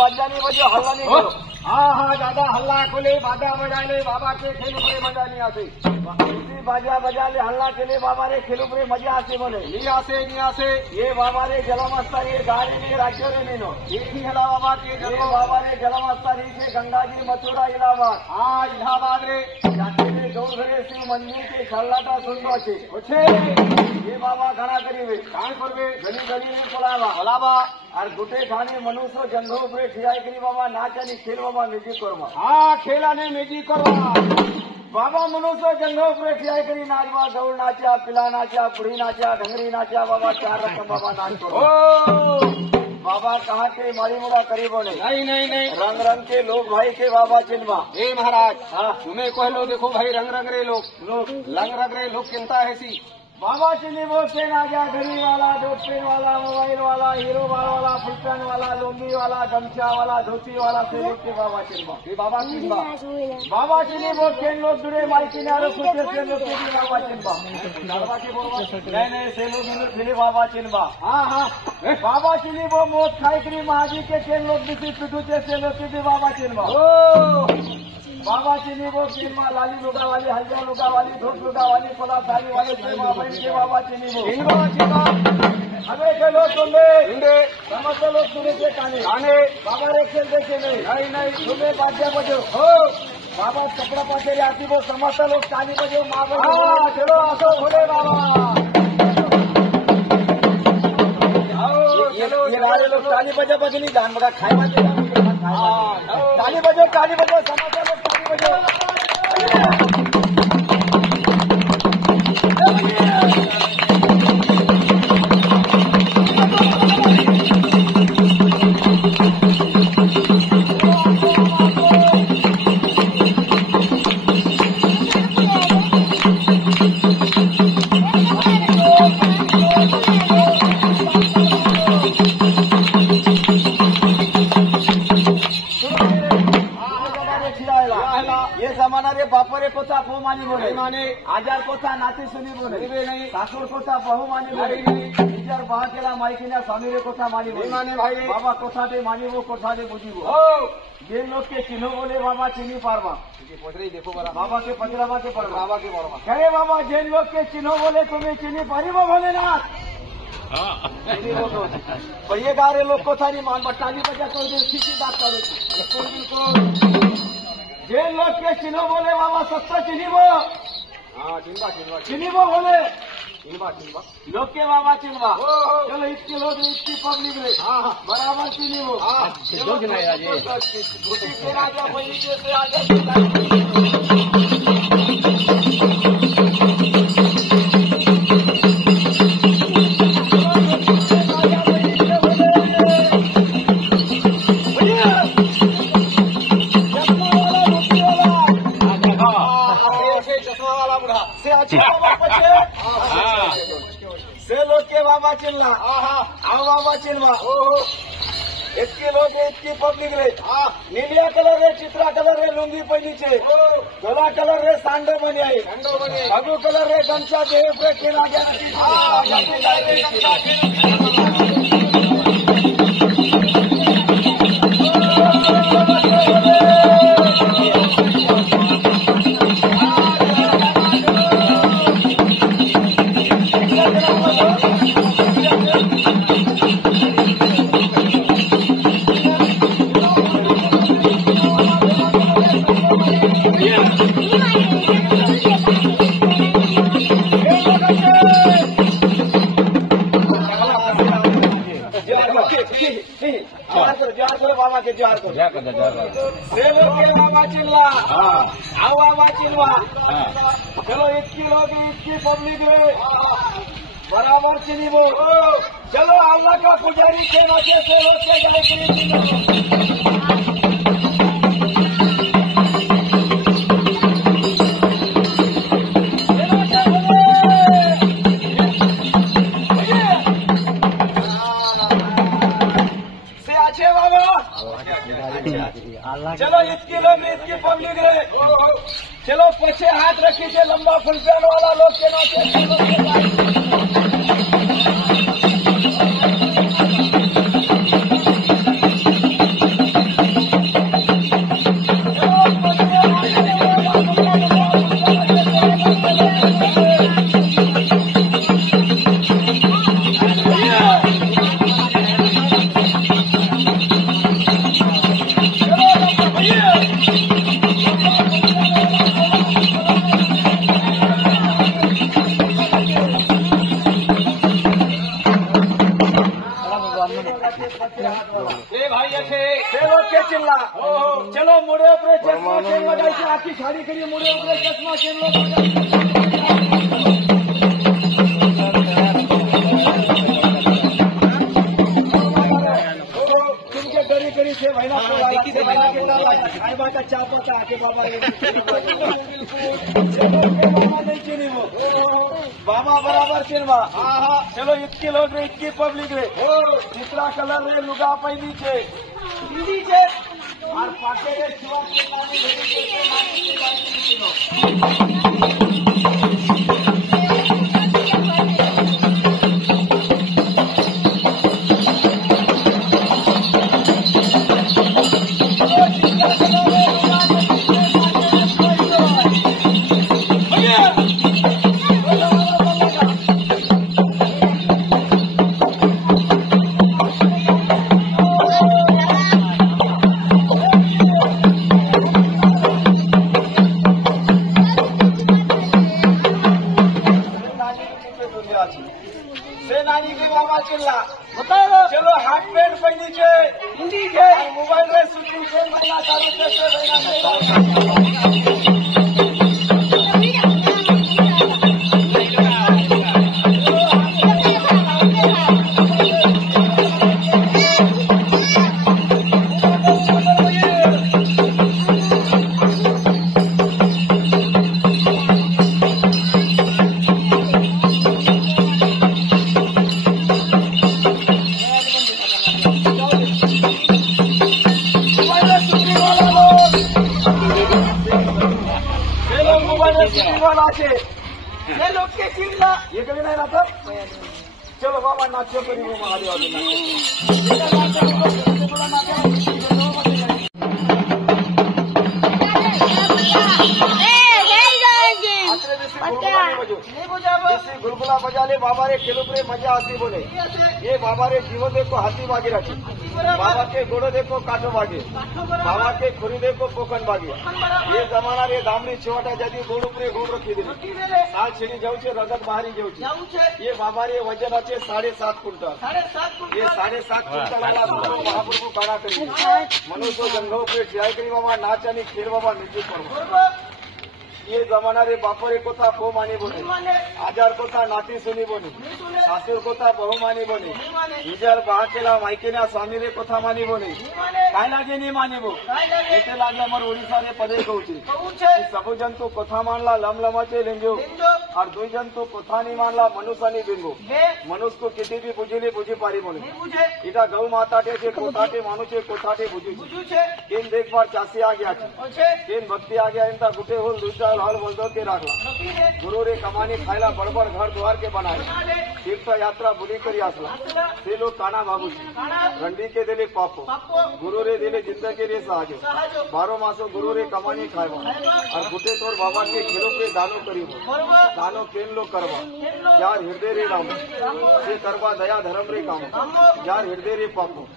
बाजा नहीं बजे हल्ला नहीं करो। हाँ हाँ ज्यादा हल्ला खोले बाजा बजा ले बाबा के खेल पे मजा नहीं आते। बाजा बजा ले हल्ला के लिए बाबा रे खेलो पे मजा आसे बोले नहीं आसे ये बाबा रे जलमस्तारी गाड़ी ने राज्यों रे मीनो यही हला बाबा के ये जन्म बाबा रे जलमस्तारी से गंगा जी मथुरा इलाहाबाद हाँ इलाहाबाद रे जाते रे दौड़ घरे शिव मंदिर के खल्लाटा सुनतो छे अच्छे ये बाबा घना करीबे काय करबे गली गली में बोलावा बोलाबा और गुटे खाने मनुष्य जंगल उपरे ठियाई करी बाबा नाचानी खेल बाबा म्यूजिक करवा हाँ खेला ने मेजी करवा बाबा मनुष्य जंगल उपरे ठियाई करी नाचवा दौड़ नाचा पिला नाचा बुढ़ी नाचा ढंगरी नाचा बाबा चार रकम बाबा नाच ओ करो बाबा कहाँ के मारी मुड़ा करीबो नहीं नहीं नहीं रंग रंग के लोग भाई के बाबा चिन्वा ए महाराज हाँ तुम्हें कह लो देखो भाई रंग रंग रे लोग रंग रंग रे लोग चिंता है सी बाबा चिन्नी वो सेन आ गया घड़ी वाला डोटपेन वाला मोबाइल वाला हीरो बाल वाला फुलटन वाला लुंगी वाला गमछा वाला धोती वाला से लोग के बाबा चिन्वा ये बाबा चिंबा बाबा चिन्नी वो सेन लोग जुड़े माई किनारे कुछ से लोग के भी बाबा चिन्वा बाबा के बोलवा नहीं नहीं से लोग फिर बाबा चिन्वा हाँ हाँ बाबा चिन्नी वो मोत खाई करी महाजी के सेन लोग बिसी पिटू से लोग के भी बाबा चिन्वा ओ बाबा चिन्नी वो चिन्वा लाली लुगा वाली हल्दिया लुगा वाली धूप लुगा वाली पला साड़ी वाले के बाबा चिन्नी वो चिंबा हमें के लोग सुनते हिंदे समस्त लोग सुने के काने आने बाबा रे खेल देखे नहीं नहीं सुने बाजा बजो हो बाबा कपड़ा पाते आती वो समस्त लोग कानी बजो माँ बजो हाँ चलो आसो भोले बाबा आओ चलो ये गाड़ी लोग ताली बजा बजनी जान मगा खाए बाजे ताली बजो समस्त लोग ताली बजो ये जमाना रे बापरे कोथा बहु मानी बोले माने आजार कोथा नाती सुनी बोले नहीं सासुर कोथा बहु मानी बोले टीचर बाहर केला माइकिना स्वामी रे कोथा मानी बोले माने भाई बाबा कोथा दे मानी वो कोथा दे बुझी वो ओ ये लोग के चिन्ह बोले बाबा चिन्ही पारवा पोतरी देखो बरा बाबा के पचरावा के पड़वा बाबा के बड़वा कहे बाबा जिन लोग के चिन्ह बोले तुम्हें चिन्ही पारी वो भोलेनाथ पर ये गारे लोग कोथा नहीं मान बटाली बजा कर दे सीधी बात करो जिन लोग के चिन्ह बोले बाबा सत्ता चिन्ही वो हाँ चिंबा चिंबा चिन्ही वो बोले चिंबा चिंबा लोग के बाबा चिन्हवा ओ चलो इसके लोग इसकी पब्लिक रे हाँ हाँ बराबर चिन्ही वो हाँ धोती के राजा बलि से आगे चश्मा वाला बुढ़ा से अच्छा बाबा से लोग के बाबा चिन्हला आओ बाबा चिन्हवा ओहो इसके लोग इसकी पब्लिक रे नीलिया कलर रे चित्रा कलर रे लुंगी पहनी छे धोला कलर रे सांडो बनी आई ब्लू कलर रे गमछा देह पे केला जोहार करो बाबा के जोहार करो से लोग के बाबा चिल्ला आओ बाबा चिल्वा चलो इसकी लोग इसकी पब्लिक रे बराबर चिन्ही वो चलो अल्लाह का पुजारी के नाचे से लोग के चलो इसकी लोग इसकी पब्लिक रे चलो पीछे हाथ रखी थे लंबा फुलपेन वाला लोग के नाचे ए भाई असे सेवक के चिल्ला चलो मुड़े ऊपर चश्मा खेल लगाई आखी खाड़ी करी मुड़े ऊपर चश्मा खेल तुमके गरी गरी से भाईना खाए बाटा चाहता आके बाबा नहीं चिनी वो बाबा बराबर चिन्वा चलो इतकी लोग रे इतकी पब्लिक रे तीसरा कलर रे लुगा पहिनी छे हिंदी छे और पाटे रे शिवा के पानी सेनानी के बाबा चिल्ला बताओ चलो हाफ पैंट पहनी छे हिंदी छे मोबाइल रे शूटिंग से मना चालू ये लोग के चिल्ला ये कभी नहीं रहता चलो बाबा नाचो करी वो गुलगुला बजा ले बाबा रे खेलो रे मजा आती बोले ये बाबा रे जीवन देखो हाथी बागी रखी बाबा के गोड़ो देखो काठो बागी बाबा के खुरी देखो पोखन बागी ये जमाना रे गामड़ी छोटा जदी गोड़ उपरे गोड़ रखी दे साल छेड़ी जाऊ छे रगत बाहरी जाऊ छे ये बाबा रे वजन अच्छे 7.5 कुंटल ये 7.5 कुंटल वाला महाप्रभु काड़ा करी मनुष्य जंगल पे ट्राई करी बाबा नाच आणि खेळ बाबा नृत्य करो ये जमाना रे बापा रे कोथा पो मानी बोने आजार कोथा नाती सुनी बोनी सासुर कोथा बहु मानी बोनी इजर बाकेला माइकेना स्वामी रे कोथा मानी बोनी काय लागे नहीं मानी बो एते लागला मर ओडिसा रे पदे कहूची सबु जंतु कोथा मानला लमलमाचे लेंजो और दुई जंतु कोथा नहीं मानला मनुष्यनी बिंगो मनुष्य को किसी भी बुझिले बुझी पारी बोने इटा गौ माता टे जे कोथाटे मानुचे कोथाटे बुझू छे केन देख बार चासी आ गया छे केन भक्ति आ गया इनता गुटे होल दूसरा हल बोल के राखला गुरु रे कमानी खायला बड़बड़ घर द्वार के बनाए तीर्थ यात्रा बुली करी आसला ते लोग काना बाबू रंडी के दिले पापो गुरु रे दिले जिंदगी रे साजे 12 मासो गुरु रे कमानी खायवा और गुटे तोर बाबा के खेलो के दानो करीबो दानो केन लो करवा यार हृदय रे राम से करवा दया धर्म रे काम यार हृदय रे पापो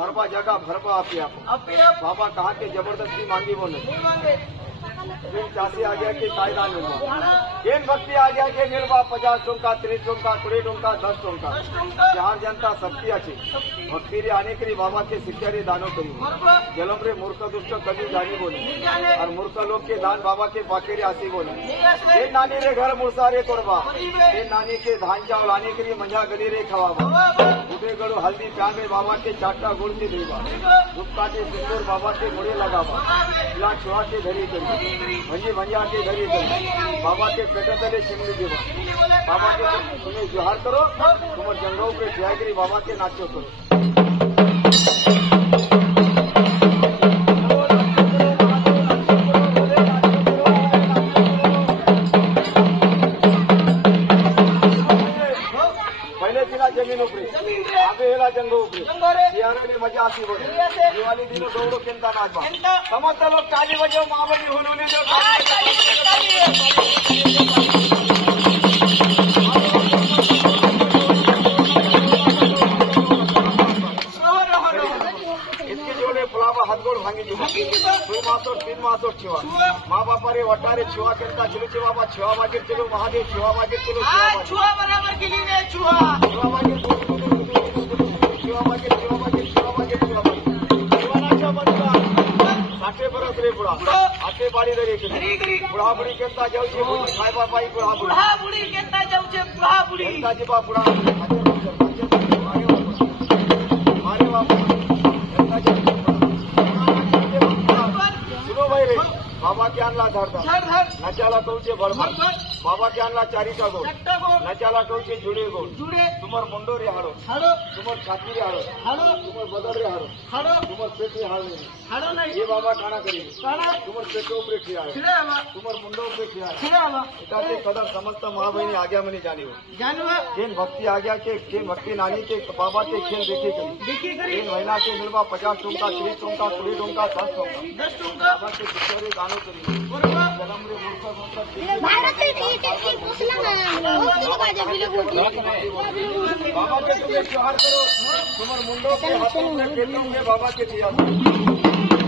मरबा जगह भरबा आपे बाबा कहा के जबरदस्ती मांगी बोले फिर चासी आ गया कि कायदा निर्मा केन भक्ति आ गया कि Nirma 50 tonka 30 tonka 20 tonka 10 tonka जहाँ जनता शक्ति अच्छी भक्ति रे आने के लिए बाबा के शिक्षा रे दानो करी जलम रे मूर्ख दुष्ट कभी जानी बोले और मूर्ख लोग के दान बाबा के बाके रे आसी बोले ये नानी रे घर मुर्सा रे कोरबा ये नानी के धान चावल आने के लिए मंझा गली रे खवाबा उठे गड़ो हल्दी प्यान में बाबा के चाटा गुड़ से देवा गुप्ता के सिंदूर बाबा के घोड़े लगावा इला छुआ के धरी करी भंजी भंजा के घरी करी बाबा के पेटे तले शिमली देवा बाबा के तुम्हें जोहार करो तुम जंगलों पे जयगिरी बाबा के नाचो करो जमीन उपरे आगे हेला जंगो उपरे सियारे में मजा आती बोले दिवाली दिन दौड़ो केंता नाचबा समस्त लोग काली बजाओ मावली होने जो इसके जोड़े फुलावा हाथगोड़ भांगी जो 2 मासो 3 मासो छुआ माँ बापा रे वटारे छुआ केंता चलो बाबा छुआ मागे चलो महादेव छुआ मागे चलो छुआ बराबर के लिए छुआ जीवनाच्या बदला 60 बरस रे बुडा आते बाड़ी रे बुढ़ा बुढ़ी केता जाऊचे बुढ़ी खाइबा पाई बुढ़ा बुढ़ी केता जाऊचे बुढ़ा बुढ़ी केता जीवा बुढ़ा मारे बाप सुनो भाई रे बाबा के आणला धरता नचाला कौचे भरभर बाबा के आणला चारिटा गोड नचाला कौचे जुड़े गोड तुमर मुंडो रे हाड़ो तुमर छाती रे हाड़ो तुमर बदल रे हाड़ो तुमर पेट रे हाड़ो नहीं ये बाबा काना करी तुमर पेट ऊपर ठिया तुमर मुंडो ऊपर ठिया इताते कदर समस्त महाबहिनी आज्ञा मनी जानियो केन भक्ति आज्ञा के भक्ति नानी के बाबा के खेल देखी करी महीना के मिलवा 50 टोंका 30 टोंका 20 टोंका 10 टोंका बाबा के किशोरी दानो करी जन्म रे मूर्ख भारत में बाबा के तुम्हें त्योहार करो तुम्हारे मुंडो के हाथों में खेलते होंगे बाबा के त्योहार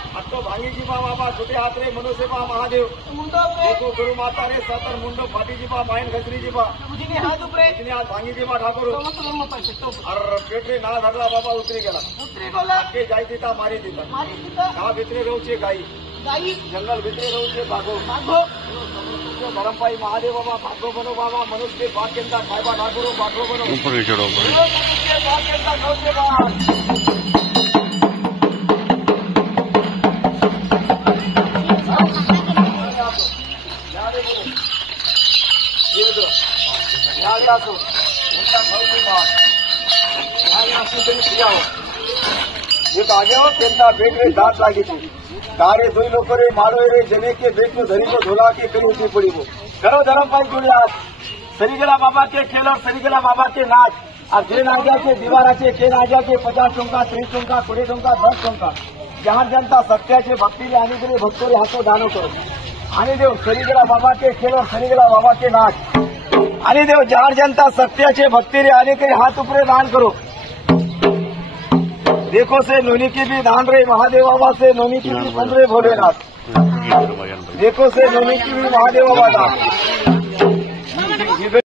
बाबा छोटे हाथ रे मनुष्य बा महादेव देखो गुरु माता रे सतर मुंडो फाटी जीवा माइन घसरी जीवा हाथ ऊपर हाथ भांगी जीवा ठाकुर और पेटे ना धरला बाबा उतरी गेला के जाई दीता मारी दीता गाव भितरे रहूचे गाई जंगल भितरे रहूचे बाघो बरमपाई महादेव बाबा बाघो बनो बाबा मनुष्य के बाघ केंदा खाइबा ठाकुर बाघो बनो ऊपर चढ़ो बाघ केंदा खाओचे बाघ बेटे दांत लागी थी तारे दुई लोग रे मारो रे जने के बेट में धरी को धोला के करी उठी पड़ी वो करो धर्म पाई जुड़े आज सरीगला बाबा के खेल और सरीगला बाबा के नाच और ट्रेन आ गया के दीवारा के ट्रेन आ गया के 50 टोंका 30 टोंका 20 टोंका 10 टोंका जहां जनता सत्याचे भक्ति आने के लिए भक्तों रे हाथों दानो करो आने देव सरीगला बाबा के खेल और सरीगला बाबा के नाच आने देव जहां जनता सत्याचे भक्ति रे आने के हाथ ऊपर दान करो देखो से नोनी की भी दान रे महादेव बाबा से नोनी की भी बन रे भोलेनाथ देखो से नोनी की भी महादेव बाबा दान